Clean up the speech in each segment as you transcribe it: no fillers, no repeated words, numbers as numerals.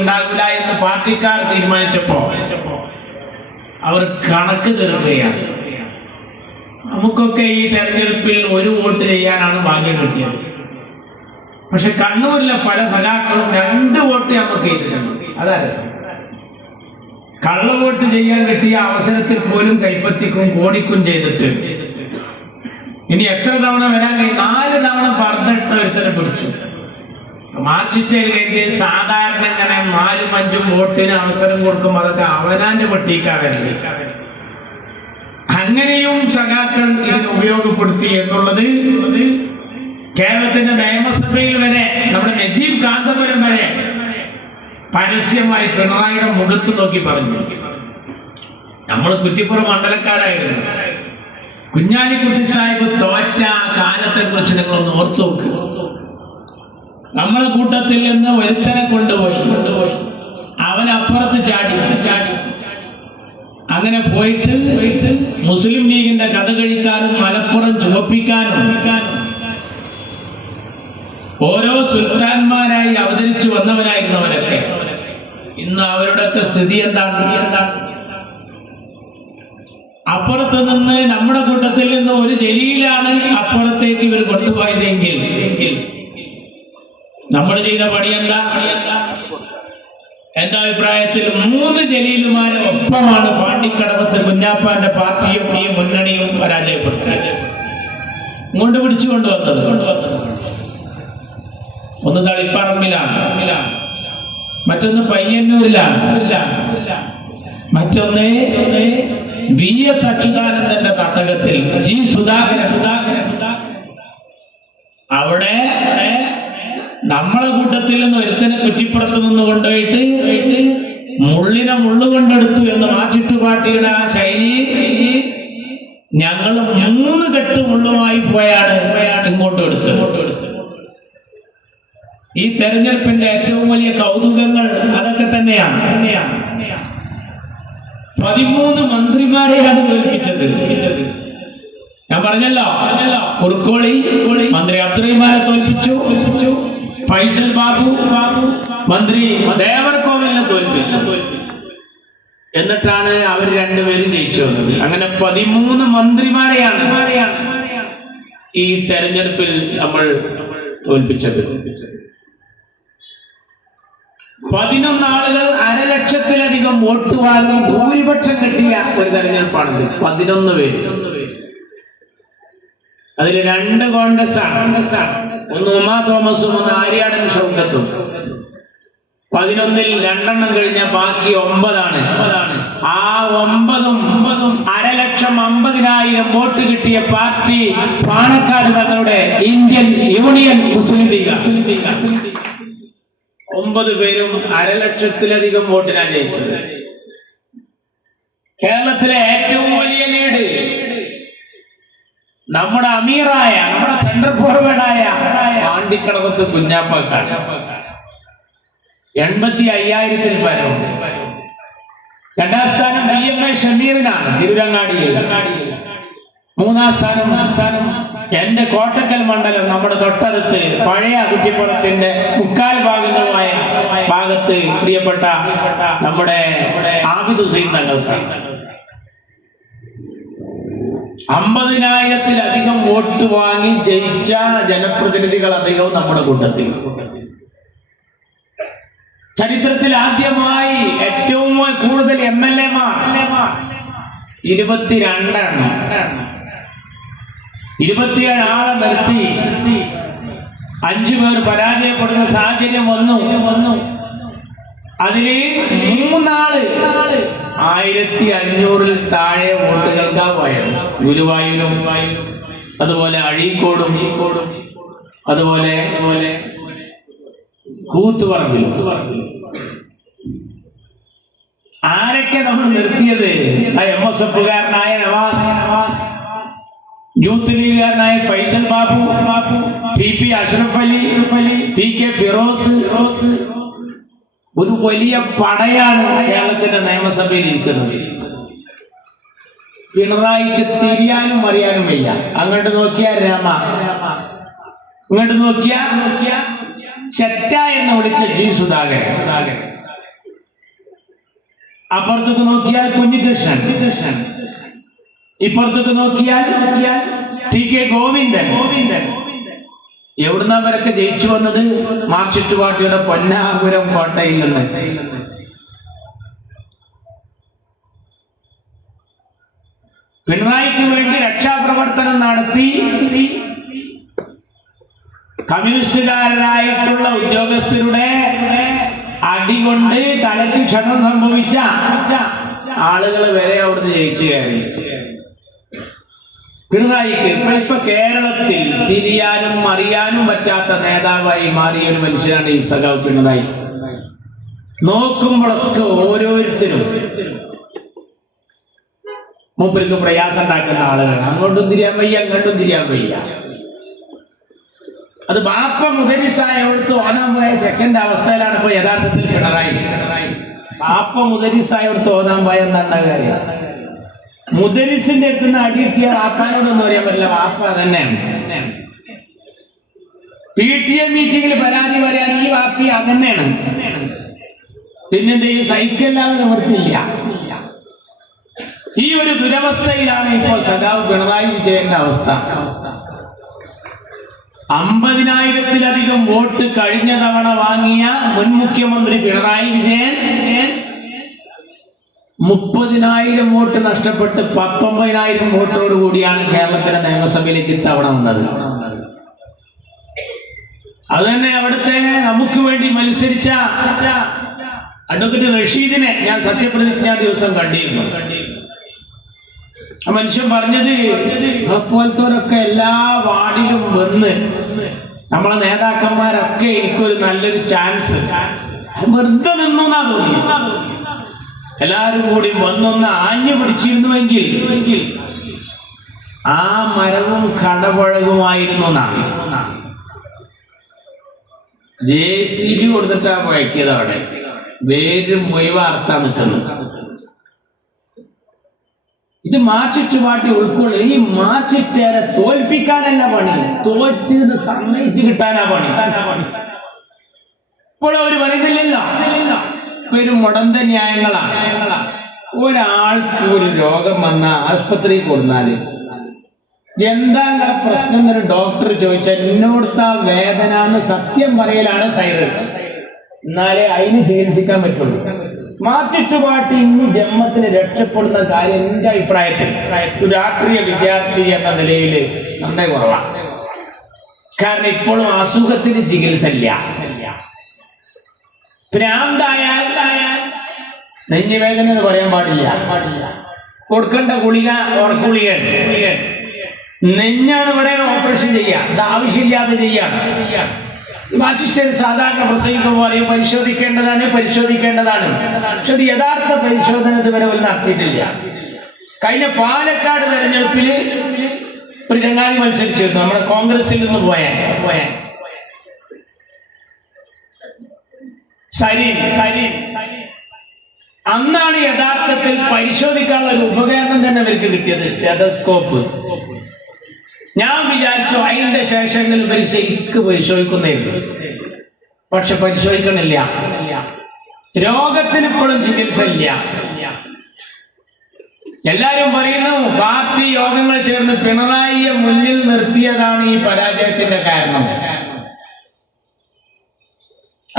ഉണ്ടാകില്ല എന്ന് പാർട്ടിക്കാർ തീരുമാനിച്ചപ്പോ അവർ കണക്ക് തീർക്കുകയാണ്. നമുക്കൊക്കെ ഈ തെരഞ്ഞെടുപ്പിൽ ഒരു വോട്ട് ചെയ്യാനാണ് ഭാഗ്യം കിട്ടിയത്. പക്ഷെ കണ്ണൂരിലെ പല സഖാക്കളും 2 വോട്ട് നമുക്ക് ചെയ്തിട്ടുണ്ട്. അതാ രസം. കള്ളവോട്ട് ചെയ്യാൻ കിട്ടിയ അവസരത്തിൽ പോലും കൈപ്പത്തിക്കും കോണിക്കും ചെയ്തിട്ട് ഇനി എത്ര തവണ വരാൻ കഴിയും? 4 തവണ പറഞ്ഞിട്ട് ഒരുത്തനെ പിടിച്ചു. മാർച്ചിറ്റേക്ക് സാധാരണ ഇങ്ങനെ 4ഉം 5ഉം വോട്ടിന് അവസരം കൊടുക്കുമ്പോൾ അതൊക്കെ അവനാന്റെ പെട്ടിക്കാവല്ലേ. അങ്ങനെയും സഖാക്കൾ ഇതിന് ഉപയോഗപ്പെടുത്തി എന്നുള്ളത് കേരളത്തിന്റെ നിയമസഭയിൽ വരെ നമ്മുടെ നജീബ് കാന്തപുരം വരെ പരസ്യമായി പിണറായിയുടെ മുഖത്ത് നോക്കി പറഞ്ഞു. നമ്മൾ കുറ്റിപ്പുറം മണ്ഡലക്കാരായിരുന്നു. കുഞ്ഞാലിക്കുട്ടി സാഹിബ് തോറ്റ കാലത്തെ കുറിച്ച് നിങ്ങളൊന്ന് ഓർത്തു നോക്കുക. നമ്മളെ കൂട്ടത്തിൽ നിന്ന് ഒരുത്തനെ കൊണ്ടുപോയി അവൻ അപ്പുറത്ത് ചാടി അങ്ങനെ പോയിട്ട് മുസ്ലിം ലീഗിന്റെ കഥ കഴിക്കാനും മലപ്പുറം ചുവപ്പിക്കാനും ഓരോ സുൽത്താൻമാരായി അവതരിച്ചു വന്നവരായിരുന്നവരൊക്കെ ഇന്ന് അവരുടെയൊക്കെ സ്ഥിതി എന്താണ്? അപ്പുറത്ത് നിന്ന് നമ്മുടെ കൂട്ടത്തിൽ നിന്ന് ഒരു ജലീലാണ് അപ്പുറത്തേക്ക് ഇവർ കൊണ്ടുപോയതെങ്കിൽ നമ്മൾ ചെയ്ത പണി എന്താ? എന്റെ അഭിപ്രായത്തിൽ 3 ജലീലുമാരെ ഒപ്പമാണ് പാണ്ടിക്കടവത്ത് കുഞ്ഞാപ്പാന്റെ പാർട്ടിയും ഈ മുന്നണിയും പരാജയപ്പെടുത്തിയത്. ഇങ്ങോട്ട് പിടിച്ചുകൊണ്ട് വന്നത് ഒന്ന് തളിപ്പറമ്പിലാണ്, മറ്റൊന്ന് പയ്യന്നൂരിലാണ്, മറ്റൊന്ന് VS അച്യുതാനന്ദന്റെ തട്ടകത്തിൽ G സുധാകരൻ. അവിടെ നമ്മളെ കൂട്ടത്തിൽ നിന്ന് ഒരുത്തനെ കുറ്റിപ്പുറത്ത് നിന്ന് കൊണ്ടുപോയിട്ട് മുള്ളിനെ മുള്ളുകൊണ്ടെടുത്തു എന്ന് മാർച്ചിറ്റ് പാർട്ടിയുടെ ആ ശൈലി ഞങ്ങൾ 3 കെട്ട് മുള്ളുമായി പോയാണ് ഇങ്ങോട്ട് എടുത്തത്. ഈ തെരഞ്ഞെടുപ്പിന്റെ ഏറ്റവും വലിയ കൗതുകങ്ങൾ അതൊക്കെ തന്നെയാണ്. 13 മന്ത്രിമാരെയാണ് തോൽപ്പിച്ചത്. ഞാൻ പറഞ്ഞല്ലോ, കുറുക്കോളി മന്ത്രി അബ്ദുറഹിമാനെ തോൽപ്പിച്ചു, ഫൈസൽ ബാബു മന്ത്രി ദേവർകോവിലിനെ തോൽപ്പിച്ചു. എന്നിട്ടാണ് അവർ 2 പേരും ജയിച്ചു വന്നത്. അങ്ങനെ 13 മന്ത്രിമാരെയാണ് ഈ തെരഞ്ഞെടുപ്പിൽ നമ്മൾ തോൽപ്പിച്ചത്. 11 ആളുകൾ 1,00,000-ലധികം വോട്ട് വാങ്ങി ഭൂരിപക്ഷം കിട്ടിയ ഒരു തെരഞ്ഞെടുപ്പാണിത്. 11 പേര്. അതിൽ 2 കോൺഗ്രസ് ആണ്, ഒന്ന് ഉമാ തോമസും ഒന്ന് ആര്യാടൻ ഷൗക്കത്തും. 11-ൽ 2 കഴിഞ്ഞ ബാക്കി 9 ആണ്. ആ 9ഉം 1,50,000 വോട്ട് കിട്ടിയ പാർട്ടി പാണക്കാട് തങ്ങളുടെ ഇന്ത്യൻ യൂണിയൻ മുസ്ലിം ലീഗ്. 9 പേരും 1,00,000-ലധികം വോട്ടിനാണ് ജയിച്ചത്. കേരളത്തിലെ ഏറ്റവും വലിയ ലീഡ് നമ്മുടെ അമീറായ, നമ്മുടെ സെൻട്രൽ ഫോർവേഡായ പാണ്ടിക്കടവത്ത് കുഞ്ഞാപ്പാക്കാണ്. 85,000-ൽ പരം. 2ാം സ്ഥാനം DMA ഷമീറിനാണ് തിരുരങ്ങാടിയിൽ. 3ാം സ്ഥാനം എന്റെ കോട്ടക്കൽ മണ്ഡലം, നമ്മുടെ തൊട്ടടുത്ത് പഴയ കുറ്റിപ്പുറത്തിന്റെ 3/4 ഭാഗങ്ങളുമായ ഭാഗത്ത് പ്രിയപ്പെട്ട നമ്മുടെ ആബിദ് ഹുസൈൻ തങ്ങൾക്ക്. 50,000-ലധികം വോട്ട് വാങ്ങി ജയിച്ച ജനപ്രതിനിധികൾ അധികവും നമ്മുടെ കൂട്ടത്തിൽ. ചരിത്രത്തിൽ ആദ്യമായി ഏറ്റവും കൂടുതൽ MLA-മാർ 22 എണ്ണം. 27 ആളെ നിർത്തി 5 പേർ പരാജയപ്പെടുന്ന സാഹചര്യം വന്നു. അതില് 3 ആള് 1,500-ൽ താഴെ വോട്ടുകൾക്കാ പോയത്. ഗുരുവായൂരും അതുപോലെ അഴീക്കോടും അതുപോലെ കൂത്തുപറമ്പിലും. ആരൊക്കെ നമ്മൾ നിർത്തിയത്? MSF-കാരനായ നവാസ്, യൂത്ത് ലീഗുകാരനായ ഫൈസൽ ബാബു, TP അഷ്റഫ് അലി, TK ഫിറോസ്. ഒരു വലിയ പടയാണ് കേരളത്തിന്റെ നിയമസഭയിൽ ഇരിക്കുന്നത്. പിണറായിക്ക് തിരിയാനും അറിയാനും വയ്യ. അങ്ങോട്ട് നോക്കിയാ രാമ, ഇങ്ങോട്ട് നോക്കിയാ ചെറ്റ എന്ന് വിളിച്ച G സുധാകരൻ. അപ്പുറത്തേക്ക് നോക്കിയാൽ കുഞ്ഞികൃഷ്ണൻ, ഇപ്പുറത്തേക്ക് നോക്കിയാൽ TK ഗോവിന്ദൻ. എവിടുന്ന അവരൊക്കെ ജയിച്ചു വന്നത്? മാർക്സിസ്റ്റ് പാർട്ടിയുടെ പൊന്നാപുരം കോട്ടയിൽ നിന്ന്. പിണറായിക്ക് വേണ്ടി രക്ഷാപ്രവർത്തനം നടത്തി കമ്മ്യൂണിസ്റ്റുകാരായിട്ടുള്ള ഉദ്യോഗസ്ഥരുടെ അടികൊണ്ട് തലയ്ക്ക് ക്ഷതം സംഭവിച്ച ആളുകൾ വരെ അവിടുന്ന് ജയിച്ചു കയറി. പിണറായിക്ക് ഇപ്പൊ കേരളത്തിൽ തിരിയാനും അറിയാനും പറ്റാത്ത നേതാവായി മാറിയ ഒരു മനുഷ്യനാണ് ഈ സഖാവ് പിണറായി. നോക്കുമ്പോഴൊക്കെ ഓരോരുത്തരും മൂപ്പർക്ക് പ്രയാസം ഉണ്ടാക്കുന്ന ആളുകളാണ്. അങ്ങോട്ടും തിരിയാൻ വയ്യ, അങ്ങോട്ടും തിരിയാൻ വയ്യ. അത് ബാപ്പ മുദരിസായോടത്ത് ഓതാൻ പോയ ചെക്കന്റെ അവസ്ഥയിലാണ് ഇപ്പൊ യഥാർത്ഥത്തിൽ പിണറായി. ബാപ്പ മുദരിസായോടത്ത് ഓതാൻ പോയ എന്താണ് കാര്യം? മുദരിസിന്റെ അടുത്ത് നിന്ന് അടി കിട്ടിയ വാപ്പാനോടൊന്നും അറിയാൻ പറ്റില്ല. വാപ്പ തന്നെയാണ്. PTA മീറ്റിംഗിൽ പരാതി പറയാൻ ഈ വാപ്പി അതന്നെയാണ്. പിന്നെന്തെങ്കിലും സൈക്കിളില്ലാതെ നിവർത്തില്ല. ഈ ഒരു ദുരവസ്ഥയിലാണ് ഇപ്പോൾ സഖാവ് പിണറായി വിജയന്റെ അവസ്ഥ. 50,000-ത്തിലധികം വോട്ട് കഴിഞ്ഞ തവണ വാങ്ങിയ മുൻ മുഖ്യമന്ത്രി പിണറായി വിജയൻ 30,000 വോട്ട് നഷ്ടപ്പെട്ട് 19,000 വോട്ടോട് കൂടിയാണ് കേരളത്തിലെ നിയമസഭയിലേക്ക് ഇത്തവണ വന്നത്. അത് തന്നെ അവിടുത്തെ നമുക്ക് വേണ്ടി മത്സരിച്ച അഡ്വക്കേറ്റ് റഷീദിനെ ഞാൻ സത്യപ്രതിജ്ഞാ ദിവസം കണ്ടിരുന്നു. ആ മനുഷ്യൻ പറഞ്ഞത് പോലത്തോരൊക്കെ എല്ലാ വാർഡിലും വന്ന് നമ്മളെ നേതാക്കന്മാരൊക്കെ എനിക്കൊരു നല്ലൊരു ചാൻസ് വെറുതെ നിന്നു എന്നാ തോന്നി. എല്ലാരും കൂടി വന്നൊന്ന് ആഞ്ഞു പിടിച്ചിരുന്നുവെങ്കിൽ ആ മരവും കടപഴകുമായിരുന്നു എന്നാണ്. JCB കൊടുത്തിട്ടാ പഴക്കിയത്. അവിടെ വേര് മൊയ്വാർത്താ നിൽക്കുന്നത്. ഇത് മാർക്സിസ്റ്റ് പാർട്ടി ഉൾക്കൊള്ളും. ഈ മാർക്സിസ്റ്റുകാരെ തോൽപ്പിക്കാനല്ല പണി, തോറ്റ് സമ്മതിച്ച് കിട്ടാനാ പണി. ഇപ്പോൾ അവർ പറയുന്നില്ലല്ലോ, ഒരു മുടന്ത ന്യായങ്ങളാണ്. ഒരാൾക്ക് ഒരു രോഗം വന്ന ആശുപത്രിയിൽ കൊടുന്നാല് എന്താ നിങ്ങളുടെ പ്രശ്നം എന്നൊരു ഡോക്ടർ ചോദിച്ചാൽ എന്നോടത്ത വേദന എന്ന് സത്യം പറയലാണ് സൈറ്. എന്നാലേ അതിന് ചികിത്സിക്കാൻ പറ്റുള്ളൂ. മാർക്സിസ്റ്റ് പാർട്ടി ഇന്ന് ജന്മത്തിന് രക്ഷപ്പെടുന്ന കാര്യം എന്റെ അഭിപ്രായത്തിൽ ഒരു രാഷ്ട്രീയ വിദ്യാർത്ഥി എന്ന നിലയിൽ നന്നേ കുറവാണ്. കാരണം ഇപ്പോഴും അസുഖത്തിന് ചികിത്സ ഇല്ല. ഭ്രാന്തായാൽ നെഞ്ഞുവേദന എന്ന് പറയാൻ പാടില്ല. കൊടുക്കേണ്ട ഗുളിക ഉറക്കുളികൻ. നെഞ്ഞാണ് ഇവിടെ ഓപ്പറേഷൻ ചെയ്യുക. ഇത് ആവശ്യമില്ലാതെ ചെയ്യാണ്. മാർക്സിസ്റ്റ് സാധാരണ പ്രസംഗിക്കുമ്പോൾ പറയും പരിശോധിക്കേണ്ടതാണ്. പക്ഷെ ഒരു യഥാർത്ഥ പരിശോധന ഇതുവരെ ഒരു നടത്തിയിട്ടില്ല. കഴിഞ്ഞ പാലക്കാട് തെരഞ്ഞെടുപ്പിൽ ഒരു ചങ്ങാതി മത്സരിച്ചിരുന്നു. നമ്മുടെ കോൺഗ്രസിൽ നിന്ന് പോയ സരീൻ. അന്നാണ് യഥാർത്ഥത്തിൽ പരിശോധിക്കാനുള്ള ഒരു ഉപകരണം തന്നെ അവർക്ക് കിട്ടിയത്, സ്റ്റെതസ്കോപ്പ്. ഞാൻ വിചാരിച്ചു അതിന്റെ ശേഷങ്ങളിൽ ഇവർ ശരിക്ക് പരിശോധിക്കുന്നായിരുന്നു. പക്ഷെ പരിശോധിക്കണില്ല. രോഗത്തിന് ഇപ്പോഴും ചികിത്സ ഇല്ല. എല്ലാരും പറയുന്നു പാർട്ടി യോഗങ്ങൾ ചേർന്ന് പിണറായിയെ മുന്നിൽ നിർത്തിയതാണ് ഈ പരാജയത്തിന്റെ കാരണം.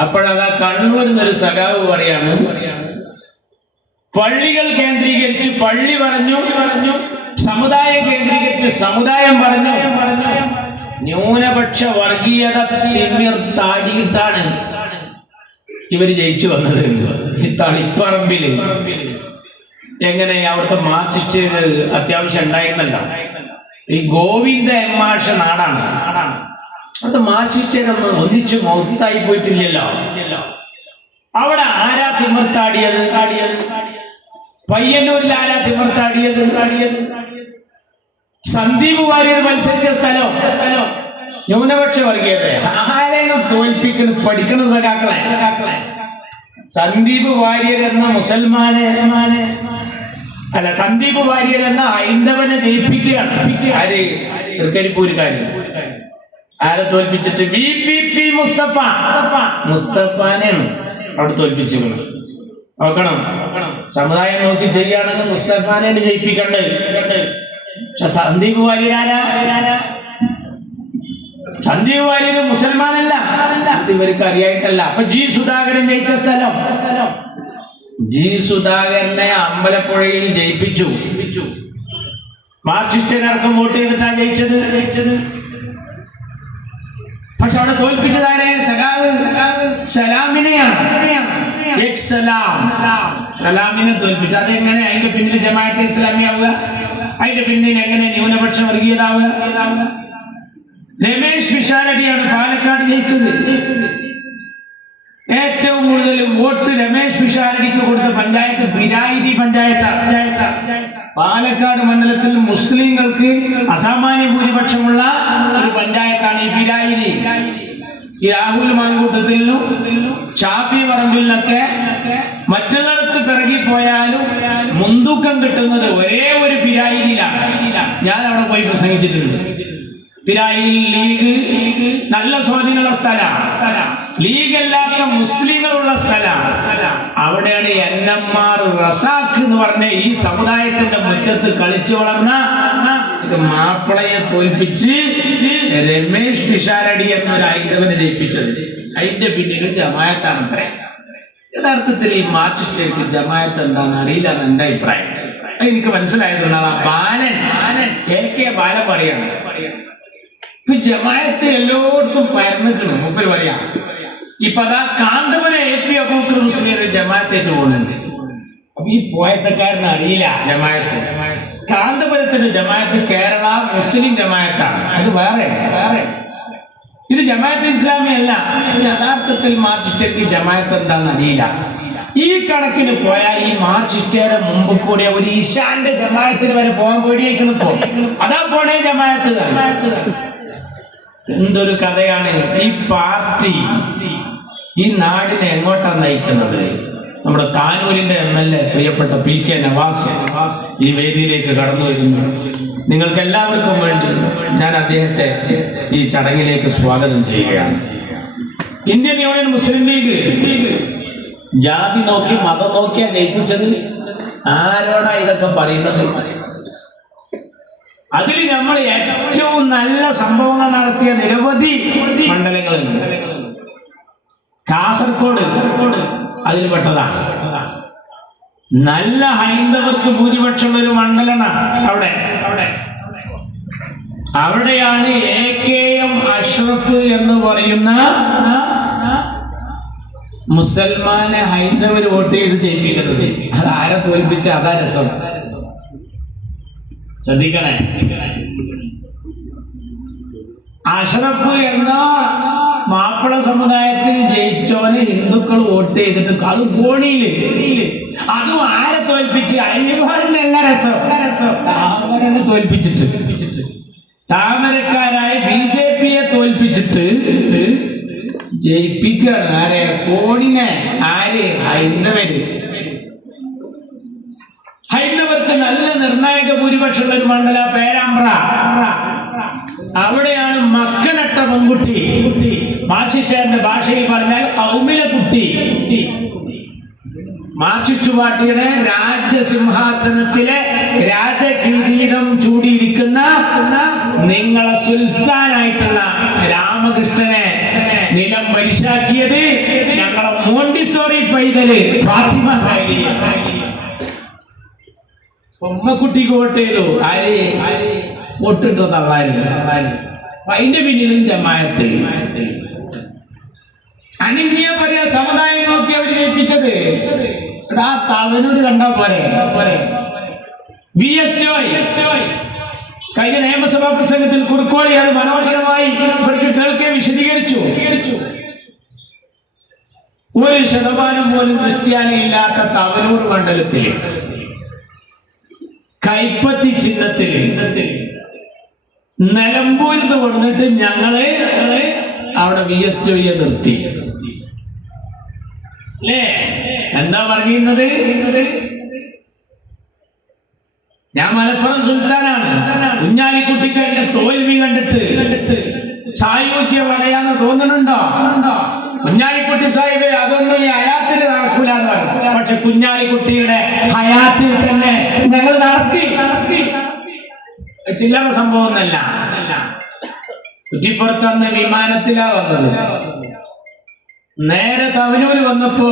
അപ്പോഴതാ കണ്ണൂരിൽ നിന്നൊരു സഖാവ് പറയാണ്, പള്ളികൾ കേന്ദ്രീകരിച്ച് പള്ളി പറഞ്ഞു, സമുദായം കേന്ദ്രീകരിച്ച് സമുദായം പറഞ്ഞു. ന്യൂനപക്ഷ വർഗീയത തിമിർത്താടിയിട്ടാണ് ഇവര് ജയിച്ചു വന്നത്. ഈ തളിപ്പറമ്പില് എങ്ങനെ അവിടുത്തെ മാർക്സിസ്റ്റ് അത്യാവശ്യം ഉണ്ടായിരുന്നല്ലോ. ഈ ഗോവിന്ദ മാഷ നാടാണ്. അവിടുത്തെ മാർക്സിസ്റ്റൊന്നും ഒന്നിച്ചു മൗത്തായി പോയിട്ടില്ലല്ലോ. അവിടെ ആരാ തിമിർത്താടിയത്? പയ്യന്നൂരിൽ ആരാ തിമിർത്താടിയത്? സന്ദീപ് വാര്യർ മത്സരിച്ച സ്ഥലം ന്യൂനപക്ഷ വർഗീയത. ആരെയാണ് തോൽപ്പിക്കണം? പഠിക്കണ സഖാക്കളെ. സന്ദീപ് വാര്യർ എന്ന മുസൽമാനെ അല്ല, സന്ദീപ് വാര്യർ എന്ന ഹൈന്ദവനെ ജയിപ്പിക്കുകയാണ്. ആര്? തൃക്കരിപ്പൂരുകാര്. ആരെ തോൽപ്പിച്ചിട്ട്? VPP മുസ്തഫാനെയാണ് അവിടെ തോൽപ്പിച്ചു. നോക്കണം. സമുദായം നോക്കി ചെയ്യുകയാണെങ്കിൽ മുസ്തഫാനെ ജയിപ്പിക്കണ്ടേ. പക്ഷെ സന്ദീപ് വാര്യരാരാ? സന്ദീപ് വാര്യര് മുസൽമാനല്ല, ഇവർക്ക് അറിയായിട്ടല്ല. അപ്പൊ ജി സുധാകരൻ ജയിച്ച സ്ഥലം, ജി സുധാകരനെ അമ്പലപ്പുഴയിൽ ജയിപ്പിച്ചു. മാർക്സിസ്റ്റുകാർക്കും വോട്ട് ചെയ്തിട്ടാണ് ജയിച്ചത്. പക്ഷെ അവിടെ തോൽപ്പിച്ചതാരെ? സലാമിനെയാണ്. സലാമിനെ തോൽപ്പിച്ചു. അതെങ്ങനെ? അതിന്റെ പിന്നിൽ ജമാഅത്തെ ഇസ്ലാമി ആവുക? അതിന്റെ പിന്നിൽ എങ്ങനെ ന്യൂനപക്ഷ വർഗീയതാവുക? രമേശ് പിഷാരടിയാണ് പാലക്കാട് ജയിച്ചത്. ഏറ്റവും കൂടുതൽ വോട്ട് രമേശ് പിഷാരടിക്ക് കൊടുത്ത പഞ്ചായത്ത് പിരായിരി പഞ്ചായത്താണ്. പാലക്കാട് മണ്ഡലത്തിൽ മുസ്ലിങ്ങൾക്ക് അസാമാന്യ ഭൂരിപക്ഷമുള്ള ഒരു പഞ്ചായത്താണ് ഈ പിരായിരി. ഈ രാഹുൽ മാങ്കൂട്ടത്തിലും ഷാഫി പറമ്പിലിനൊക്കെ മറ്റുള്ളിടത്ത് പിറകിപ്പോയാലും മുൻതൂക്കം കിട്ടുന്നത് ഒരേ ഒരു പിരായിരിയിലാണ്. ഞാൻ അവിടെ പോയി പ്രസംഗിച്ചിട്ടുണ്ട്. പിരായിൽ ലീഗ് നല്ല സ്വാധീനമുള്ള സ്ഥലമാണ്. ലീഗ് അല്ലാത്ത മുസ്ലിങ്ങളുള്ള സ്ഥലമാണ്. അവിടെയാണ് NMR റസാഖ് എന്ന് പറഞ്ഞ ഈ സമുദായത്തിന്റെ മുറ്റത്ത് കളിച്ചു വളർന്ന മാപ്പിളയെ തോൽപ്പിച്ച് രമേശ് പിഷാരടി എന്നൊരു ഹൈന്ദവനെ ജയിപ്പിച്ചത്. അതിന്റെ പിന്നിലും ജമാഅത്താണ് അത്രേ. യഥാർത്ഥത്തിൽ ഈ മാർക്സിസ്റ്റുകാർക്ക് ജമാഅത്ത് എന്താണെന്ന് അറിയില്ല എന്ന് എന്റെ അഭിപ്രായം. എനിക്ക് മനസ്സിലായതുകൊണ്ടാണ് ആ ബാലൻ AK ബാലൻ പറയാണ്, ഇപ്പൊ ജമാഅത്ത് എല്ലായിടത്തും പരന്നിക്കണം. മൂപ്പര് പറയാ ഇപ്പൊ അതാ കാന്തപുരം AP അബൂബക്കർ മുസ്ലിം ജമാഅത്തേറ്റ് പോകുന്നുണ്ട്. അപ്പൊ ഈ പോയത്തക്കാരന് അറിയില്ല ജമാഅത്ത്. കാന്തപുരത്തിന്റെ ജമാഅത്ത് കേരള മുസ്ലിം ജമാഅത്താണ്. അത് വേറെ. ഇത് ജമാഅത്ത് ഇസ്ലാമി അല്ല. യഥാർത്ഥത്തിൽ മാർക്സിസ്റ്റുകാർക്ക് ജമാഅത്ത് എന്താണെന്ന് അറിയില്ല. ഈ കണക്കിന് പോയാൽ ഈ മാർക്സിസ്റ്റുകാരെ മുമ്പ് കൂടെ ഒരു ഈശാന്റെ ജമാഅത്തിന് വരെ പോകാൻ പേടിയേക്കണം. അതാ പോണേ ജമാഅത്ത്. എന്തൊരു കഥയാണ് ഈ പാർട്ടി ഈ നാടിനെ എങ്ങോട്ടാണ് നയിക്കുന്നത്? നമ്മുടെ താനൂരിന്റെ MLA പ്രിയപ്പെട്ട PK നവാസ് ഈ വേദിയിലേക്ക് കടന്നു വരുന്നു. നിങ്ങൾക്ക് എല്ലാവർക്കും വേണ്ടി ഞാൻ അദ്ദേഹത്തെ ഈ ചടങ്ങിലേക്ക് സ്വാഗതം ചെയ്യുകയാണ്. ഇന്ത്യൻ യൂണിയൻ മുസ്ലിം ലീഗ് ജാതി നോക്കി മതം നോക്കിയാ ജയിപ്പിച്ചത്. ആരോടാ ഇതൊക്കെ പറയുന്നത്? അതിൽ നമ്മൾ ഏറ്റവും നല്ല സംഭവങ്ങൾ നടത്തിയ നിരവധി മണ്ഡലങ്ങളുണ്ട്. കാസർഗോഡ് അതിൽ പെട്ടതാണ്. നല്ല ഹൈന്ദവർക്ക് ഭൂരിപക്ഷമുള്ള ഒരു മണ്ഡലമാണ് അവിടെയാണ് AKM അഷ്റഫ് എന്ന് പറയുന്ന മുസൽമാനെ ഹൈന്ദവർ വോട്ട് ചെയ്ത് ജയിപ്പിക്കുന്നത്. അത് ആരെ തോൽപ്പിച്ച? അതാ രസം. ശ്രദ്ധിക്കണേ. അഷ്റഫ് എന്ന മാപ്പിള സമുദായത്തിന് ജയിച്ചോനെ ഹിന്ദുക്കൾ വോട്ട് ചെയ്തിട്ട് അത് കോണിയില്. അതും ആരെ തോൽപ്പിച്ച്? അയ്യവാളിനല്ല രസം. താമരനെ തോൽപ്പിച്ചിട്ട്, താമരക്കാരായ BJPയെ തോൽപ്പിച്ചിട്ട് ജയിപ്പിക്കുകയാണ്. ആരെ? കോണിനെ. ആര്? ഹൈന്ദവർക്ക് നല്ല നിർണായക ഭൂരിപക്ഷമുള്ള ഒരു മണ്ഡല പേരാമ്പ്ര. അവിടെയാണ് മക്കനട്ട പെൺകുട്ടി, മാർക്സിസ്റ്റുകാരന്റെ ഭാഷയിൽ പറഞ്ഞാൽ കൗമിലെ കുട്ടി, മാർക്സിസ്റ്റ് പാർട്ടിയുടെ രാജസിംഹാസനത്തിലെ രാജകിരീടം ചൂടിയിരിക്കുന്ന നിങ്ങളെ സുൽത്താനായിട്ടുള്ള രാമകൃഷ്ണനെ നിലം പരിശാക്കിയത് ഞങ്ങളെ മോണ്ടിസോറി പൈതല് ഫാത്തിമ സാഹിബ്. ഉമ്മക്കുട്ടിക്ക് വോട്ട് ചെയ്തു. ആര് വോട്ടിട്ടു? തള്ളായിരുന്നു. അതിന്റെ പിന്നിലും ജമാഅത്ത്. അനിമിയ പറയാ സമുദായം നോക്കി അവർ ജയിപ്പിച്ചത്. ആ തവനൂര് കണ്ടാ പോരെ. VS ജോയ് കഴിഞ്ഞ നിയമസഭാ പ്രസംഗത്തിൽ കുറുക്കോളി അത് മനോഹരമായി ഇവർക്ക് കേൾക്കെ വിശദീകരിച്ചു. 1% പോലും ക്രിസ്ത്യാനി ഇല്ലാത്ത തവനൂർ മണ്ഡലത്തിൽ കൈപ്പത്തി ചിഹ്നത്തിൽ നിലമ്പൂരിൽ കൊണ്ടിട്ട് ഞങ്ങള് അവിടെ VS ജോയിയെ നിർത്തി. അല്ലേ? എന്താ പറയുന്നത്? ഞാൻ മലപ്പുറം സുൽത്താനാണ്. കുഞ്ഞാലിക്കുട്ടിക്ക് എന്റെ തോൽവി കണ്ടിട്ട് സായൂജ്യ വളയാന്ന് തോന്നുന്നുണ്ടോ? കുഞ്ഞാലിക്കുട്ടി സാഹിബ് അതൊന്നും ഈ അയാത്തിൽ നടക്കൂലെന്ന് പറഞ്ഞു. പക്ഷെ കുഞ്ഞാലിക്കുട്ടിയുടെ ഹയാത്തിൽ തന്നെ ഞങ്ങൾ നടത്തി ചില്ലറ സംഭവം ഒന്നല്ല. കുറ്റിപ്പുറത്തന്ന് വിമാനത്തിലാ വന്നത്. നേരെ തവനൂര് വന്നപ്പോ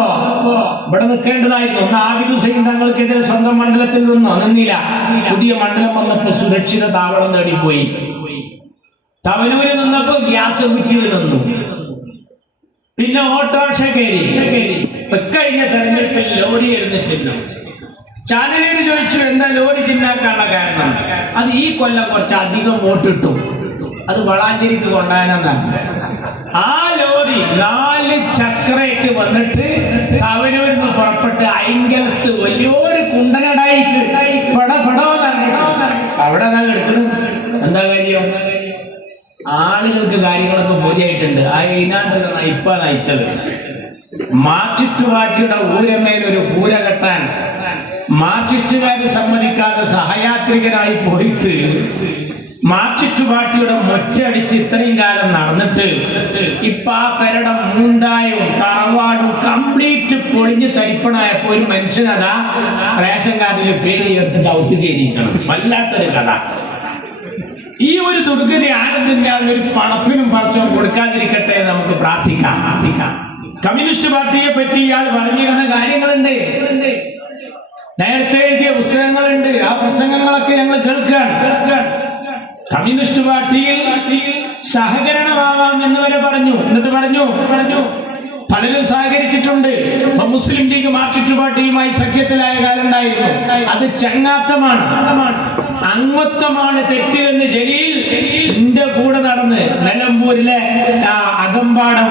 ഇവിടെ നിൽക്കേണ്ടതായിരുന്നു. ഒന്ന് ആബിദ് ഹുസൈൻ തങ്ങൾക്കെതിരെ സ്വന്തം മണ്ഡലത്തിൽ നിന്നില്ല. പുതിയ മണ്ഡലം വന്നപ്പോ സുരക്ഷിത താവളം നേടിപ്പോയി. തവനൂര് നിന്നപ്പോ ഗ്യാസ് കുറ്റിയിൽ നിന്നു. പിന്നെ ഓട്ടോറിക്ഷ കയറി. കഴിഞ്ഞ തെരഞ്ഞെടുപ്പിൽ ലോറി എഴുന്ന ചിഹ്നം. ചാനലിൽ ചോദിച്ചു എന്താ ലോറി ചിഹ്നാക്കാനുള്ള കാരണം. അത് ഈ കൊല്ലം കുറച്ച് അധികം വോട്ടിട്ടു, അത് വളാഞ്ചേരിക്ക് കൊണ്ടുപോകാനാണ്. ആ ലോറി 4 ചക്രയ്ക്ക് വന്നിട്ട് തവനൂരിൽ നിന്ന് പുറപ്പെട്ട് അയങ്കലത്ത് വലിയൊരു കുണ്ടനടായിക്ക് അവിടെ എടുക്കണം. എന്താ കാര്യം? ആളുകൾക്ക് കാര്യങ്ങളൊക്കെ ബോധ്യമായിട്ടുണ്ട്. ആ ഇനാണ്ടല്ല ഇപ്പൊ നയിച്ചത്. മാർക്സിസ്റ്റ് പാർട്ടിയുടെ ഊരമേൽ ഒരു കൂര കെട്ടാൻ മാർക്സിസ്റ്റുകാർ സമ്മതിക്കാതെ സഹയാത്രികനായി പോയിട്ട് മാർക്സിസ്റ്റ് പാർട്ടിയുടെ മൊറ്റടിച്ച് ഇത്രയും കാലം നടന്നിട്ട് ഇപ്പൊ ആ പെരടം മൂണ്ടായും തറവാടും കംപ്ലീറ്റ് പൊളിഞ്ഞ് തരിപ്പണായപ്പോ ഒരു മനുഷ്യനതാ റേഷൻ കാർഡിൽ പേര് എടുത്തിട്ട് ഔത്ത് കയറിയിരിക്കണം. വല്ലാത്തൊരു കഥ. ഈ ഒരു ദുർഗതി ആനന്ദിന്നാൽ ഒരു പണപ്പിനും പറിച്ചോ കൊടുക്കാതിരിക്കട്ടെ എന്ന് നമുക്ക് പ്രാർത്ഥിക്കാം. കമ്മ്യൂണിസ്റ്റ് പാർട്ടിയെ പറ്റി ഇയാൾ പറഞ്ഞിരുന്ന കാര്യങ്ങളുണ്ട്. നേരത്തെ എഴുതിയ പുസ്തകങ്ങളുണ്ട്. ആ പ്രസംഗങ്ങളൊക്കെ ഞങ്ങൾ കേൾക്കുകയാണ്. കമ്മ്യൂണിസ്റ്റ് പാർട്ടിയിൽ സഹകരണമാവാം എന്ന് വരെ പറഞ്ഞു. എന്നിട്ട് പറഞ്ഞു പലരും സഹകരിച്ചിട്ടുണ്ട്. മുസ്ലിം ലീഗ് മാർക്സിസ്റ്റ് പാർട്ടിയുമായി സഖ്യത്തിലായ കാലം ഉണ്ടായിരുന്നു. അത് ചങ്ങാത്തമാണ്, അംഗത്വമാണ് തെറ്റ് എന്ന് ജലീലിന്റെ കൂടെ നടന്ന് നിലമ്പൂരിലെ അകമ്പാടം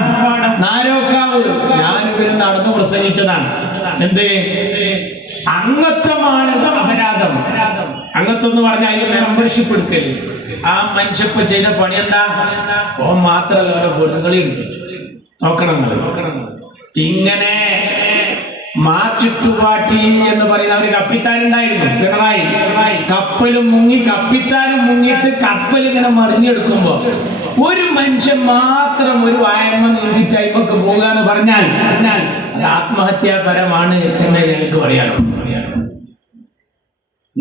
നാരോക്കാവ് ഞാനിവരും നടന്നു പ്രസംഗിച്ചതാണ്. എന്ത് അംഗത്വമാണ് അപരാധം. അംഗത്വം എന്ന് പറഞ്ഞാൽ അതിന് മെമ്പർഷിപ്പ് എടുക്കല്. ആ മനുഷ്യപ്പ് ചെയ്ത പണി എന്താ? ഓ മാത്രല്ല ഓരോ പെണ്ണുങ്ങളി നോക്കണം. ഇങ്ങനെ മാർക്സിസ്റ്റ് പാർട്ടി എന്ന് പറയുന്ന ഒരു കപ്പിത്താൻ ഉണ്ടായിരുന്നു, പിണറായി. കപ്പലും മുങ്ങി, കപ്പിത്താനും മുങ്ങിയിട്ട് കപ്പൽ ഇങ്ങനെ മറിഞ്ഞെടുക്കുമ്പോ ഒരു മനുഷ്യൻ മാത്രം ഒരു വായ്മ നീന്തി ടൈമൊക്കെ പോകുക എന്ന് പറഞ്ഞാൽ അത് ആത്മഹത്യാപരമാണ് എന്ന് ഞങ്ങൾക്ക് പറയാനോ.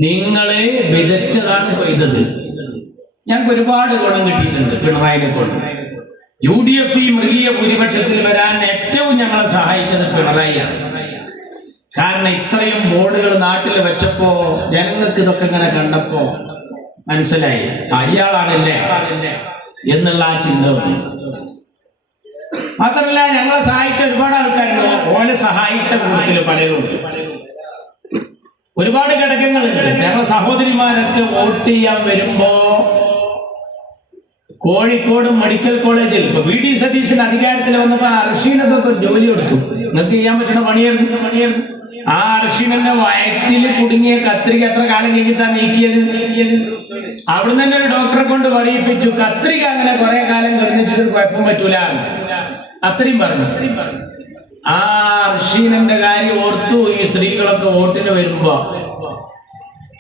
നിങ്ങളെ വിതച്ചതാണ് കൊയ്തത്. ഞങ്ങൾക്ക് ഒരുപാട് ഗുണം കിട്ടിയിട്ടുണ്ട് പിണറായിനെ കൊണ്ട്. UDF ഈ മൃഗീയ ഭൂരിപക്ഷത്തിൽ വരാൻ ഏറ്റവും ഞങ്ങളെ സഹായിച്ചത് പിണറായിയാണ്. കാരണം ഇത്രയും ബോർഡുകൾ നാട്ടിൽ വെച്ചപ്പോ ജനങ്ങൾക്ക് ഇതൊക്കെ ഇങ്ങനെ കണ്ടപ്പോ മനസ്സിലായി അയാളാണല്ലേ എന്നുള്ള ആ ചിന്ത. മാത്രമല്ല ഞങ്ങളെ സഹായിച്ച ഒരുപാട് ആൾക്കാരുണ്ട്. ഓലെ സഹായിച്ച കൂട്ടത്തിൽ പലരും ഒരുപാട് ഘടകങ്ങളുണ്ട്. ഞങ്ങളെ സഹോദരിമാരൊക്കെ വോട്ട് ചെയ്യാൻ വരുമ്പോ കോഴിക്കോട് മെഡിക്കൽ കോളേജിൽ ഇപ്പൊ VD സതീശൻ അധികാരത്തിൽ വന്നപ്പോ അർഷീനൊക്കെ ജോലി കൊടുത്തു. നിങ്ങൾക്ക് ചെയ്യാൻ പറ്റുന്ന പണിയായിരുന്നു. ആ അർഷീനെ വയറ്റിൽ കുടുങ്ങിയ കത്രിക എത്ര കാലം കഴിഞ്ഞിട്ടാ നീക്കിയത്? അവിടുന്ന് തന്നെ ഒരു ഡോക്ടറെ കൊണ്ട് പറയിപ്പിച്ചു. കത്രിക അങ്ങനെ കുറെ കാലം കിടന്നിട്ട് കുഴപ്പം പറ്റൂല, അത്രയും പറഞ്ഞു. ആ അർഷീനന്റെ കാര്യം ഓർത്തു ഈ സ്ത്രീകളൊക്കെ വോട്ടിന് വരുമ്പോ.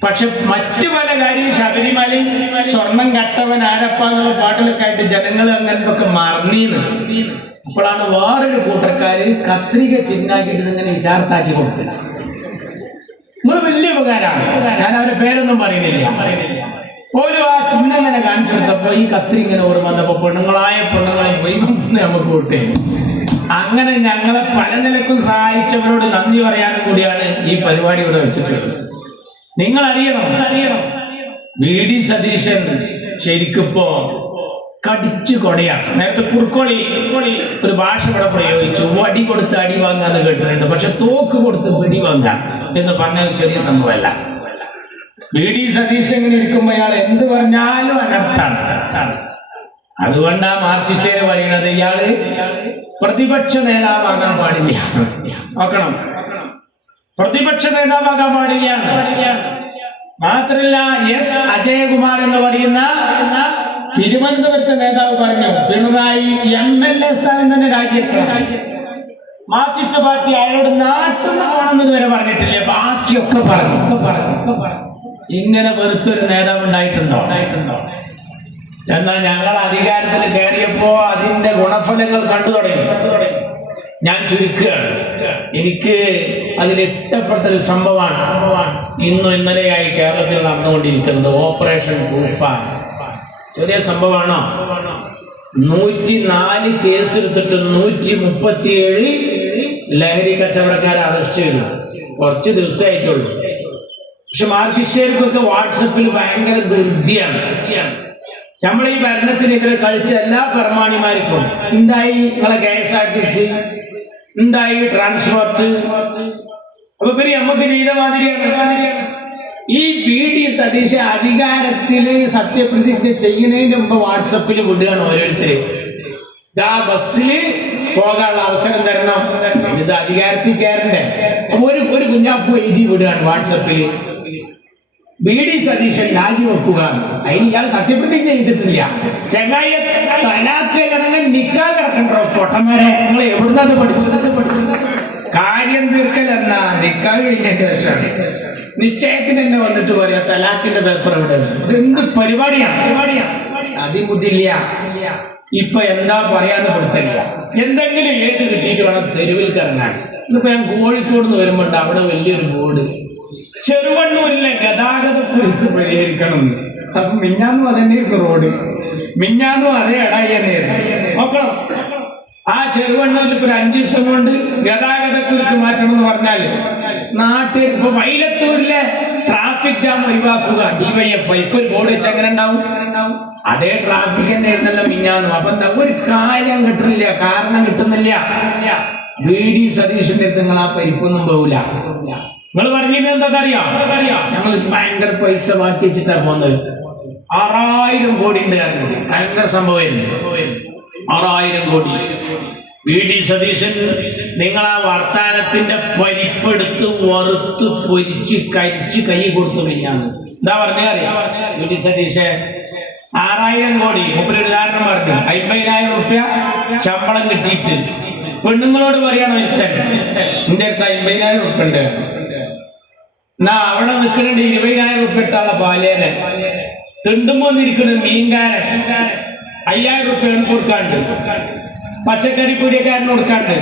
പക്ഷെ മറ്റു പല കാര്യം ശബരിമലയിൽ സ്വർണം കട്ടവൻ ആരപ്പ എന്നുള്ള പാട്ടിലൊക്കെ ആയിട്ട് ജനങ്ങൾ അങ്ങനത്തൊക്കെ മറന്നീന്ന്. അപ്പോഴാണ് വേറൊരു കൂട്ടർക്കാര് കത്രിക ചിഹ്നാക്കിയിട്ട് ഇങ്ങനെ വിശാർത്താക്കി കൊടുത്തത്. നമ്മൾ വലിയ ഉപകാരമാണ്. ഞാൻ അവരുടെ പേരൊന്നും പറയുന്നില്ല. പോലും ആ ചിഹ്നം ഇങ്ങനെ കാണിച്ചു കൊടുത്തപ്പോ ഈ കത്രി ഇങ്ങനെ ഓർമ്മ വന്നപ്പോ പെണ്ണുങ്ങളെ പോയി നമുക്ക് വോട്ട്. അങ്ങനെ ഞങ്ങളെ പല നിലക്കും സഹായിച്ചവരോട് നന്ദി പറയാനും കൂടിയാണ് ഈ പരിപാടി ഇവിടെ വെച്ചിട്ടുള്ളത്. നിങ്ങൾ അറിയണം, VD സതീശൻ ശരിക്കിപ്പോ കടിച്ചു കൊടയാണ്. നേരത്തെ കുറുക്കോളി ഒരു ഭാഷ ഇവിടെ പ്രയോഗിച്ചു. വടി കൊടുത്ത് അടി വാങ്ങാന്ന് കേട്ടിട്ടുണ്ട്. പക്ഷെ തോക്ക് കൊടുത്ത് പിടി വാങ്ങാം എന്ന് പറഞ്ഞ ചെറിയ സംഭവമല്ല. VD സതീശൻ ഇങ്ങനെ ഇരിക്കുമ്പോ അയാൾ എന്ത് പറഞ്ഞാലും അനർത്ഥാണ്. അതുകൊണ്ടാ മാർക്സിസ്റ്റുകാർ പറയുന്നത് ഇയാള് പ്രതിപക്ഷ നേതാവാകാൻ പാടില്ല. നോക്കണം, പ്രതിപക്ഷ നേതാവാകാൻ പാടില്ല. മാത്രല്ല S അജയകുമാർ എന്ന് പറയുന്ന തിരുവനന്തപുരത്തെ നേതാവ് പറഞ്ഞു പിണറായി MLA സ്ഥാനം തന്നെ രാജിവെക്കണം. മാർക്സിസ്റ്റ് പാർട്ടി അയാളോട് നാട്ടിൽ പോകണമെന്ന് വരെ പറഞ്ഞിട്ടില്ലേ, ബാക്കിയൊക്കെ പറഞ്ഞു. ഇങ്ങനെ വെറുത്തൊരു നേതാവ് ഉണ്ടായിട്ടുണ്ടോ? എന്നാൽ ഞങ്ങൾ അധികാരത്തിൽ കയറിയപ്പോ അതിന്റെ ഗുണഫലങ്ങൾ കണ്ടു തുടങ്ങി. ഞാൻ ചുരുക്കുകയാണ്. എനിക്ക് അതിലിഷ്ടപ്പെട്ട ഒരു സംഭവമാണ് ഇന്നും ഇന്നലെയായി കേരളത്തിൽ നടന്നുകൊണ്ടിരിക്കുന്നത് ഓപ്പറേഷൻ തൂഫാൻ. ചെറിയ സംഭവമാണോ? 104 കേസ് എടുത്തിട്ട് 137 ലഹരി കച്ചവടക്കാരെ അറസ്റ്റ് ചെയ്തു. കുറച്ച് ദിവസമായിട്ടുള്ളൂ. പക്ഷെ മാർക്സിസ്റ്റുകാർക്കൊക്കെ വാട്സപ്പിൽ ഭയങ്കര ധൃതിയാണ്. നമ്മൾ ഈ ഭരണത്തിനെതിരെ കളിച്ച എല്ലാ പ്രമാണിമാർക്കും ഉണ്ടായി നിങ്ങളെ KSRTC, ഉണ്ടായി ട്രാൻസ്പോർട്ട്. അപ്പൊ പിന്നെ നമുക്ക് ചെയ്ത മാതിരിയാണ്. ഈ VD സതീശ അധികാരത്തില് സത്യപ്രതിജ്ഞ ചെയ്യുന്നതിന് മുമ്പ് വാട്സപ്പിൽ വിടുകയാണ് ഓരോരുത്തര്. ആ ബസ്സില് പോകാനുള്ള അവസരം തരണം, ഇത് അധികാരത്തിൽ കയറണ്ടേ. ഒരു കുഞ്ഞാപ്പു എഴുതി വിടുകയാണ് വാട്സപ്പില്, VD സതീശൻ രാജിവെക്കുക. അതിന് ഇയാൾ സത്യപ്രതിജ്ഞ ചെയ്തിട്ടില്ല. ചെങ്ങായി തലാക്ക് കിടന്ന് നിക്കാൻ കിടക്കണ്ടോ പൊട്ടന്മാരെ? നിങ്ങൾ എവിടുന്നത് പഠിച്ചത്? കാര്യം തീർക്കലെന്ന നിക്കാഹ് കഴിഞ്ഞതിന്റെ ശേഷമാണ്. നിശ്ചയത്തിന് തന്നെ വന്നിട്ട് പറയാ തലാക്കിന്റെ പേപ്പർ ഇവിടെ. ഇതെന്ത് പരിപാടിയാണ്? അതിബുദ്ധില്ല. ഇപ്പൊ എന്താ പറയാന്ന് കൊടുത്തില്ല. എന്തെങ്കിലും ഏത് കിട്ടിയിട്ട് വേണം തെരുവിൽ കറങ്ങാൻ. ഇന്നിപ്പോ ഞാൻ കോഴിക്കോട് നിന്ന് വരുമ്പോണ്ട് അവിടെ വലിയൊരു ബോർഡ്, ചെറുവണ്ണൂരിലെ ഗതാഗതക്കുരുക്ക് പരിഹരിക്കണം. അപ്പൊ മിഞ്ഞാന്നും അതന്നെയായിരുന്നു റോഡ്, മിഞ്ഞാന്നും അതേ ഇടായി തന്നെയായിരുന്നു. നോക്കണം, ആ ചെറുവണ്ണൂരിൽ ഇപ്പൊ 5 ദിവസം കൊണ്ട് ഗതാഗതക്കുരുക്ക് മാറ്റണം എന്ന് പറഞ്ഞാല് നാട്ടിൽ ഇപ്പൊ വൈലത്തൂരിലെ ട്രാഫിക് ജാം ഒഴിവാക്കുക DYFI ഇപ്പൊ ഒരു ബോർഡ് വെച്ച് അങ്ങനെ ഉണ്ടാവും. അതേ ട്രാഫിക് തന്നെ ആയിരുന്നല്ലോ മിഞ്ഞാന്നും. അപ്പൊ എന്താ ഒരു കാര്യം കിട്ടുന്നില്ല, കാരണം കിട്ടുന്നില്ല. VD സതീശന്റെ അടുത്ത് നിങ്ങൾ ആ പരിപ്പൊന്നും പോവില്ല. നിങ്ങൾ പറഞ്ഞിരുന്നത് എന്താ അറിയാം? ഞങ്ങൾ ഭയങ്കര പൈസ മാറ്റി വെച്ചിട്ടാ പോകുന്നത്. 6000 കോടി ഉണ്ട്. ഭയങ്കര സംഭവമായിരുന്നു. 6000 കോടി. VD സതീശൻ നിങ്ങൾ ആ വർത്താനത്തിന്റെ പരിപ്പെടുത്ത് വറുത്ത് പൊരിച്ച് കരിച്ച് കൈ കൊടുത്തു മിഞ്ഞാന്ന്. എന്താ പറഞ്ഞ അറിയാം? VD സതീശൻ 6000 കോടി. മുപ്പൊരു ഉദാഹരണം പറഞ്ഞു. 50,000 റുപ്യ ശമ്പളം കിട്ടിയിട്ട് പെണ്ണുങ്ങളോട് പറയണോ ഇത്തൻ എന്റെ അടുത്ത് 50,000 റുപ്യ ഉണ്ട്, എന്നാ അവിടെ നിൽക്കുന്നുണ്ട് 20,000 റുപ്യ ഇട്ടാളെ പാലേരൻ, തിണ്ടുമ്പോ ഇരിക്കുന്നത് മീൻകാരൻ 5,000 റുപ്യ കൊടുക്കാണ്ട്, പച്ചക്കറി പീടിയക്കാരന് കൊടുക്കാണ്ട്,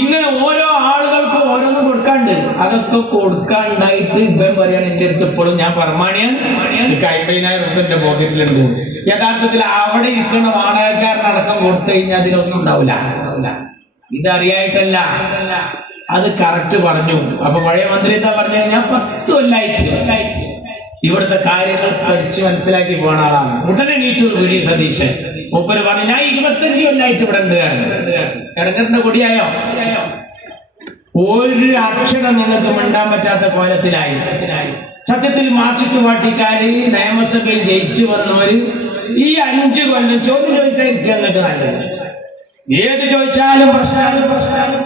ഇങ്ങനെ ഓരോ ആളുകൾക്ക് ഓരോന്നും കൊടുക്കാണ്ട്. അതൊക്കെ കൊടുക്കാണ്ടായിട്ട് ഇപ്പം പറയാണ് എന്റെ അടുത്ത് ഇപ്പോഴും ഞാൻ പ്രമാണിയാണ്, എനിക്ക് 50,000 റുപ്യ എന്റെ പോക്കറ്റിലുണ്ട്. യഥാർത്ഥത്തിൽ അവിടെ ഇരിക്കുന്ന വാടകക്കാരനടക്കം കൊടുത്തു കഴിഞ്ഞാൽ അതിനൊന്നും ഉണ്ടാവില്ല. ഇതറിയായിട്ടല്ല, അത് കറക്റ്റ് പറഞ്ഞു. അപ്പൊ പഴയ മന്ത്രി എന്താ പറഞ്ഞു കഴിഞ്ഞാൽ 10 കൊല്ലായിട്ട് ഇവിടുത്തെ കാര്യങ്ങൾ പഠിച്ച് മനസ്സിലാക്കി പോണ ആളാണ്. ഉടനെ നീട്ടു VD സതീശൻ. മൂപ്പര് പറഞ്ഞു ഞാൻ 25 കൊല്ലായിട്ട് ഇവിടെ ഉണ്ട്. ഇടങ്ങറിന്റെ കൊടിയായോ? ഒരു അക്ഷരം നിങ്ങൾക്ക് മിണ്ടാൻ പറ്റാത്ത കോലത്തിലായി. സത്യത്തിൽ മാർക്സിസ്റ്റ് പാർട്ടിക്കാര് നിയമസഭയിൽ ജയിച്ചു വന്നവര് ഈ 5 കൊല്ലം ചോദ്യം ചോദിക്കാതിരിക്കുക എന്നിട്ട് നല്ലത്. ഏത് ചോദിച്ചാലും പ്രശ്നമാണ്,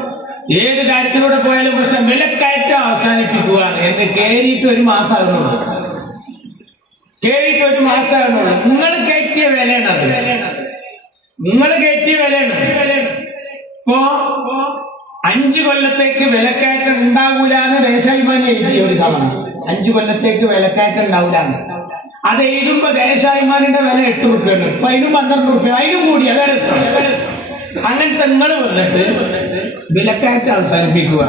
ഏത് കാര്യത്തിലൂടെ പോയാലും പ്രശ്നം. വിലക്കയറ്റം അവസാനിപ്പിക്കുക എന്ന് കേറിയിട്ട് 1 മാസമാകുന്നുള്ളൂ. നിങ്ങൾ കയറ്റിയ വിലയാണ് അത്. നിങ്ങൾ കയറ്റിയ വിലയാണ്. ഇപ്പോ 5 കൊല്ലത്തേക്ക് വിലക്കയറ്റം ഉണ്ടാകൂല എന്ന് ദേശാഭിമാനി എഴുതിയ ഒരു തവണ. 5 കൊല്ലത്തേക്ക് വിലക്കയറ്റം ഉണ്ടാവൂലെന്ന്. അത് എഴുതുമ്പോ ദേശാഭിമാനിയുടെ വില 8 റുപ്യാണ്. ഇപ്പൊ അതിനും 12 റുപ്യ, അതിനും കൂടി. അതെ രസം. അങ്ങനത്തെ നിങ്ങൾ വന്നിട്ട് വിലക്കയറ്റം അവസാനിപ്പിക്കുക.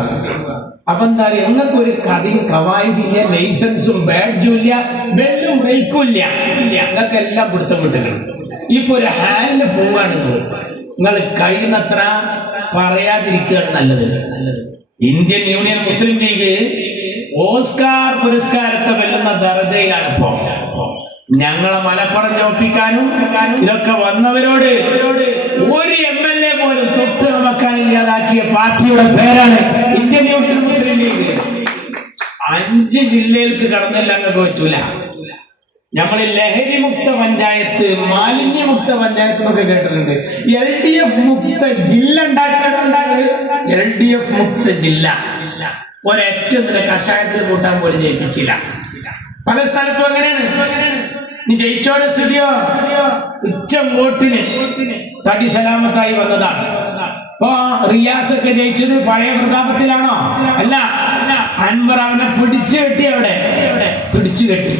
അപ്പൊ എന്താ പറയുക? നിങ്ങൾക്ക് ഒരു കഥയും കവായതില്ല, ലൈസൻസും ബാഡ്ജും ഇല്ല, ബെല്ലും ബ്രേക്കും ഇല്ല. നിങ്ങൾക്ക് എല്ലാം പിടുത്തം വിട്ടിട്ടുണ്ട്. ഇപ്പൊ ഒരു ഹാൻഡ് പോവാണ്. നിങ്ങൾ കഴിയുന്നത്ര പറയാതിരിക്കുകയാണ് നല്ലത്. ഇന്ത്യൻ യൂണിയൻ മുസ്ലിം ലീഗ് ഓസ്കാർ പുരസ്കാരത്തെ വെല്ലുന്ന ദർജയിലാണ് ഇപ്പോ. ഞങ്ങളെ മലപ്പുറം ചോപ്പിക്കാനും ഇതൊക്കെ വന്നവരോട് ഒരു MLA പോലും തൊട്ട് വെക്കാനില്ലാതാക്കിയ പാർട്ടിയുടെ പേരാണ് ഇന്ത്യൻ യൂണിയൻ മുസ്ലിം ലീഗ്. 5 ജില്ലയിലേക്ക് കടന്നില്ല, അങ്ങക്ക് പറ്റൂല. നമ്മൾ ലഹരിമുക്ത പഞ്ചായത്ത്, മാലിന്യമുക്ത പഞ്ചായത്ത് എന്നൊക്കെ കേട്ടിട്ടുണ്ട്. LDF മുക്ത ജില്ല ഉണ്ടാക്കിയിട്ടുണ്ടായത്. LDF മുക്ത ജില്ല ഒരേറ്റവും കഷായത്തിന് കൂട്ടാൻ പോലും ജയിപ്പിച്ചില്ല. പല സ്ഥലത്തും അങ്ങനെയാണ്. നീ ജയിച്ചോടെ സ്ഥിതിയോ ഉച്ചം വോട്ടിന് തടി സലാമത്തായി വന്നതാണ്. ഇപ്പൊ റിയാസ് ഒക്കെ ജയിച്ചത് പഴയ പ്രതാപത്തിലാണോ? അല്ല, അൻവർ അവനെ പിടിച്ചു കെട്ടി. അവിടെ പിടിച്ചു കെട്ടി.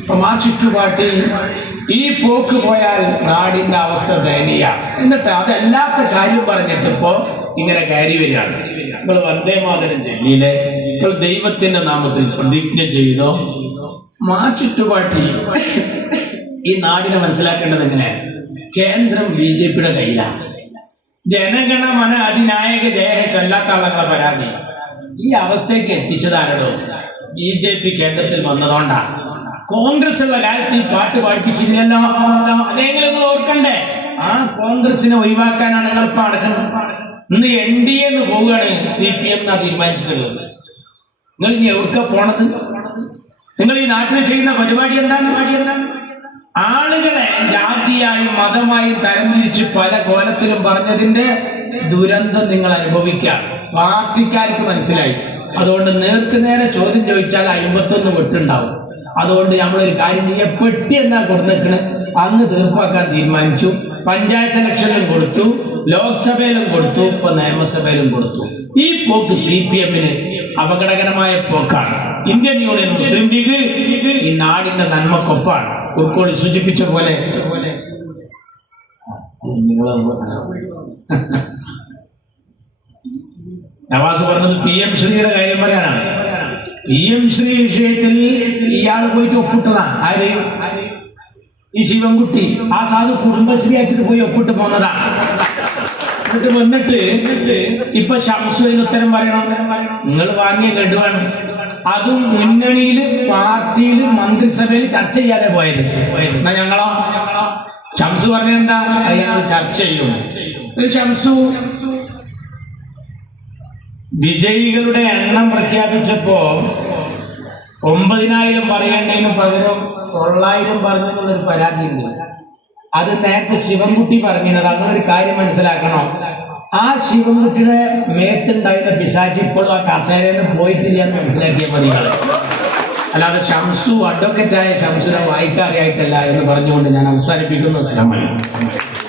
ഇപ്പൊ മാർക്സിസ്റ്റ് പാർട്ടി ഈ പോക്ക് പോയാൽ നാടിന്റെ അവസ്ഥ ദയനീയ. എന്നിട്ട് അതല്ലാത്ത കാര്യം പറഞ്ഞിട്ട് ഇപ്പോ ഇങ്ങനെ കയറി വരികയാണ്. നിങ്ങൾ വന്ദേ മാതരം ചൊല്ലിയില്ലേ? നിങ്ങൾ ദൈവത്തിന്റെ നാമത്തിൽ പ്രതിജ്ഞ ചെയ്തോ? ചുറ്റുപാട്ടി ഈ നാടിനെ മനസ്സിലാക്കേണ്ടത് എങ്ങനെ? കേന്ദ്രം BJPയുടെ കയ്യിലാണ്. ജനഗണമന അതിനായക ദേഹ ചൊല്ലാത്ത ആളുകളുടെ പരാതി ഈ അവസ്ഥയ്ക്ക് എത്തിച്ചതാരോ? BJP കേന്ദ്രത്തിൽ വന്നതുകൊണ്ടാണ്. കോൺഗ്രസ് ഉള്ള കാലത്ത് ഈ പാട്ട് പഠിപ്പിച്ചില്ലല്ലോ. അതെങ്കിലും നിങ്ങൾ ഓർക്കണ്ടേ? ആ കോൺഗ്രസിനെ ഒഴിവാക്കാനാണ് നിങ്ങൾ ഇപ്പൊ നടക്കുന്നത്. ഇന്ന് NDA പോവുകയാണ് CPM തീരുമാനിച്ചിട്ടുള്ളത്. നിങ്ങൾ ഇനി എവിടുക്ക പോണത്? നിങ്ങൾ ഈ നാട്ടിൽ ചെയ്യുന്ന പരിപാടി എന്താണ്? ആളുകളെ ജാതിയായും മതമായും തരംതിരിച്ച് പല കോലത്തിലും പറഞ്ഞതിന്റെ ദുരന്തം നിങ്ങൾ അനുഭവിക്കുക. പാർട്ടിക്കാർക്ക് മനസ്സിലായി. അതുകൊണ്ട് നേർക്ക് നേരെ ചോദ്യം ചോദിച്ചാൽ 51 വെട്ടുണ്ടാവും. അതുകൊണ്ട് നമ്മളൊരു കാര്യം ചെയ്യാൻ, പെട്ടി എന്നാ കൊടുത്തേക്കണ് അന്ന് തീർപ്പാക്കാൻ തീരുമാനിച്ചു. പഞ്ചായത്ത് ഇലക്ഷനിലും കൊടുത്തു, ലോക്സഭയിലും കൊടുത്തു, ഇപ്പൊ നിയമസഭയിലും കൊടുത്തു. ഈ പോക്ക് CPM-ന് അപകടകരമായ പോക്കാണ്. ഇന്ത്യൻ യൂണിയൻ മുസ്ലിം ലീഗ് ഈ നാടിന്റെ നന്മക്കൊപ്പാണ്. കുർക്കോളി സൂചിപ്പിച്ച പോലെ നവാസ് പറഞ്ഞത് PM ശ്രീയുടെ കാര്യം പറയാനാണ്. PM ശ്രീ വിഷയത്തിൽ ഇയാൾ പോയിട്ട് ഒപ്പിട്ടതാണ്. ആരെയും ഈ ശിവൻകുട്ടി ആ സാധു കുടുംബശ്രീ ആയിട്ട് പോയി ഒപ്പിട്ട് പോന്നതാ. എന്നിട്ട് വന്നിട്ട് ഇപ്പൊ ഷംസുവിന് ഉത്തരം പറയണം. നിങ്ങൾ വാങ്ങിയ ഗഡുവാണ്. അതും മുന്നണിയില് പാർട്ടിയില് മന്ത്രിസഭയിൽ ചർച്ച ചെയ്യാതെ പോയത്. എന്നാ ഞങ്ങളോ? ഷംസു പറഞ്ഞെന്താ? അയാൾ ചർച്ച ചെയ്യും. ഷംസു വിജയികളുടെ എണ്ണം പ്രഖ്യാപിച്ചപ്പോ 9000 പറയേണ്ടതിന് പകരം 900 പറഞ്ഞെന്നുള്ളൊരു പരാതിയുണ്ട്. അത് നേരത്തെ ശിവൻകുട്ടി പറഞ്ഞത്. അങ്ങനൊരു കാര്യം മനസ്സിലാക്കണം. ആ ശിവൻകുട്ടിയുടെ മേത്തുണ്ടായിരുന്ന പിശാച് ഇപ്പോഴും ആ കസേരയിൽ നിന്ന് പോയിട്ടില്ല എന്ന് മനസ്സിലാക്കിയ മതിയാണ്. അല്ലാതെ ഷംസു അഡ്വക്കറ്റായ ഷംസുനെ വായിക്കാറിയായിട്ടല്ല എന്ന് പറഞ്ഞുകൊണ്ട് ഞാൻ അവസാനിപ്പിക്കുന്നു. അസ്സലാമു അലൈക്കും.